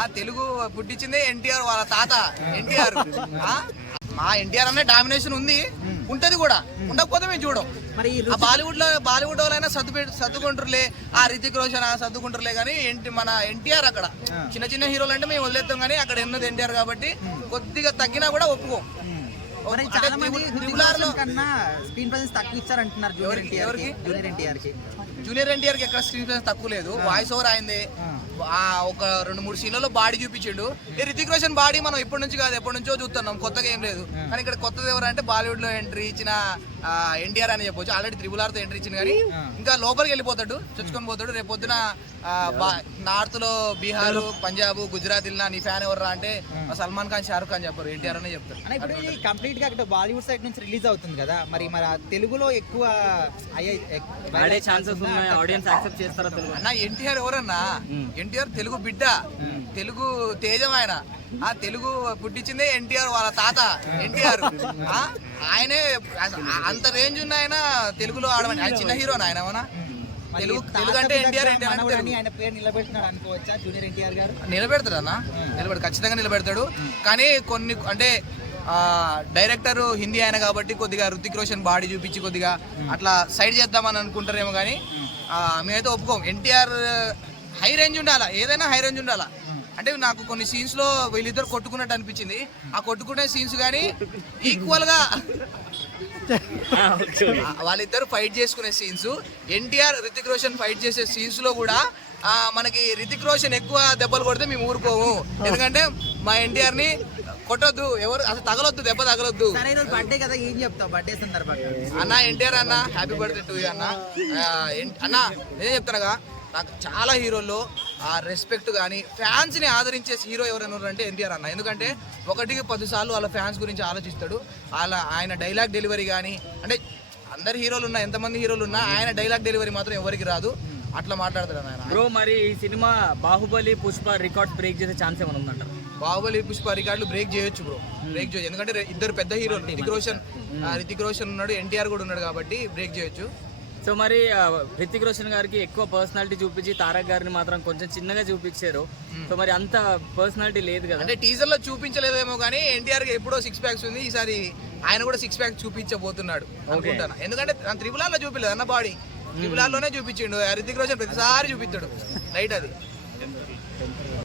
ఆ తెలుగు పుట్టించిందే ఎన్టీఆర్ వాళ్ళ తాత ఎన్టీఆర్. మా ఎన్టీఆర్ అనే డామినేషన్ ఉంది. ఉంటది కూడా. ఉండకపోతే మేము చూడం. ఆ బాలీవుడ్లో బాలీవుడ్ వాళ్ళైనా సర్దు సర్దుకుంటారులే ఆ రితిక్ రోషన్ ఆ సర్దుకుంటారులే కానీ ఏంటి మన ఎన్టీఆర్ అక్కడ. చిన్న చిన్న హీరోలు అంటే మేము వదిలేస్తాం కానీ అక్కడ ఎన్నది ఎన్టీఆర్ కాబట్టి కొద్దిగా తగ్గినా కూడా ఒప్పుకోం. ప్రెసెన్స్ జూనియర్ ఎన్టీఆర్కి ఎక్కడ స్క్రీన్ ప్రెస్ తక్కువ లేదు. వాయిస్ ఓవర్ అయింది. ఒక రెండు మూడు సీన్లలో బాడీ చూపించిండు. ఈ రితిక్ రోషన్ బాడీ మనం ఎప్పటి నుంచి కాదు ఎప్పటి నుంచో చూస్తున్నాం. కొత్తగా ఏం లేదు. కానీ ఇక్కడ కొత్తది ఎవరంటే బాలీవుడ్లో ఎంట్రీ ఇచ్చిన ఎన్టీఆర్ అని చెప్పొచ్చు. ఆల్రెడీ త్రిబుల్ ఆర్తో ఎంట్రీ ఇచ్చింది కానీ. ఇంకా లోపలికి వెళ్ళిపోతాడు చొచ్చుకొని పోతాడు. రేపు పొద్దున నార్త్లో బీహార్ పంజాబ్ గుజరాత్ వెళ్ళినా నీ ఫ్యాన్ ఎవర్రా అంటే సల్మాన్ ఖాన్ షారుఖ్ ఖాన్ చెప్పారు ఎన్టీఆర్ అనే చెప్తారు. అన్న ఇప్పుడు ఇది కంప్లీట్గా అక్కడ బాలీవుడ్ సైడ్ నుంచి రిలీజ్ అవుతుంది కదా మరి మరి ఆ తెలుగులో ఎక్కువ అయ్యే ఆడే ఛాన్సెస్ ఉన్నాయి ఆడియన్స్ యాక్సెప్ట్ చేస్తారా తెలుగు? అన్న ఎన్టీఆర్ ఎవరన్నా? ఎన్టీఆర్ తెలుగు బిడ్డ. తెలుగు తేజం ఆయన. ఆ తెలుగు పుట్టించిందే ఎన్టీఆర్ వాళ్ళ తాత ఎన్టీఆర్. ఆ, ఆయనే అంత రేంజ్ ఉన్న ఆయన తెలుగులో ఆడమని. ఆయన చిన్న హీరో ఆయన ఆయన పేరు నిలబెడుతున్నాడు అనుకోవచ్చా? జూనియర్ ఎన్టీఆర్ గారు? నిలబెడతాడు అన్న. నిలబెడు ఖచ్చితంగా నిలబెడతాడు. కానీ కొన్ని అంటే డైరెక్టర్ హిందీ ఆయన కాబట్టి కొద్దిగా రుతిక్ రోషన్ బాడీ చూపించి కొద్దిగా అట్లా సైడ్ చేద్దామని అనుకుంటారేమో కానీ మేమైతే ఒప్పుకోం. ఎన్టీఆర్ హై రేంజ్ ఉండాలా? ఏదైనా హై రేంజ్ ఉండాలా? అంటే నాకు కొన్ని సీన్స్లో వీళ్ళిద్దరు కొట్టుకున్నట్టు అనిపించింది. ఆ కొట్టుకునే సీన్స్ కానీ ఈక్వల్గా వాళ్ళిద్దరు ఫైట్ చేసుకునే సీన్స్ ఎన్టీఆర్ రితిక్ రోషన్ ఫైట్ చేసే సీన్స్లో కూడా ఆ, మనకి రితిక్ రోషన్ ఎక్కువ దెబ్బలు కొడితే మేము ఊరుకోము. ఎందుకంటే మా ఎన్టీఆర్ని కొట్టొద్దు ఎవరు అసలు తగలొద్దు దెబ్బ తగలొద్దు. బర్త్డే కదా ఏం చెప్తావు బర్త్డే సందర్భంగా? అన్న ఎన్టీఆర్ అన్న హ్యాపీ బర్త్డే టు యూ అన్న. అన్న నేనే చెప్తానుగా నాకు చాలా హీరోల్లో ఆ రెస్పెక్ట్ కానీ ఫ్యాన్స్ని ఆదరించే హీరో ఎవరైనా ఉన్నారంటే ఎన్టీఆర్ అన్న. ఎందుకంటే ఒకటికి పది సార్లు వాళ్ళ ఫ్యాన్స్ గురించి ఆలోచిస్తాడు. వాళ్ళ ఆయన డైలాగ్ డెలివరీ కానీ అంటే అందరు హీరోలు ఉన్నా ఎంతమంది హీరోలు ఉన్నా ఆయన డైలాగ్ డెలివరీ మాత్రం ఎవరికి రాదు. అట్లా మాట్లాడతాడు ఆయన. బ్రో మరి ఈ cinema Baahubali Pushpa record break చేసే ఛాన్స్ ఏమైనా ఉందంటారు? బాహుబలి పుష్ప రికార్డులు బ్రేక్ చేయొచ్చు బ్రో బ్రేక్ చేయొచ్చు. ఎందుకంటే ఇద్దరు పెద్ద హీరోలు రితిక్ రోషన్ ఆ, రితిక్ రోషన్ ఉన్నాడు ఎన్టీఆర్ కూడా ఉన్నాడు కాబట్టి బ్రేక్ చేయొచ్చు. సో మరి హృతిక్ రోషన్ గారికి ఎక్కువ పర్సనాలిటీ చూపించి తారక్ గారిని మాత్రం కొంచెం చిన్నగా చూపించారు. సో మరి అంత పర్సనాలిటీ లేదు కదా. అంటే టీజర్లో చూపించలేదేమో కానీ ఎన్టీఆర్ ఎప్పుడో సిక్స్ ప్యాక్స్ ఉంది. ఈసారి ఆయన కూడా సిక్స్ ప్యాక్ చూపించబోతున్నాడు అనుకుంటాను. ఎందుకంటే త్రిపులార్లో చూపించలేదు అన్న బాడీ. త్రిపులార్లోనే చూపించిండు. రితిక్ రోషన్ ప్రతిసారి చూపించాడు రైట్ అది.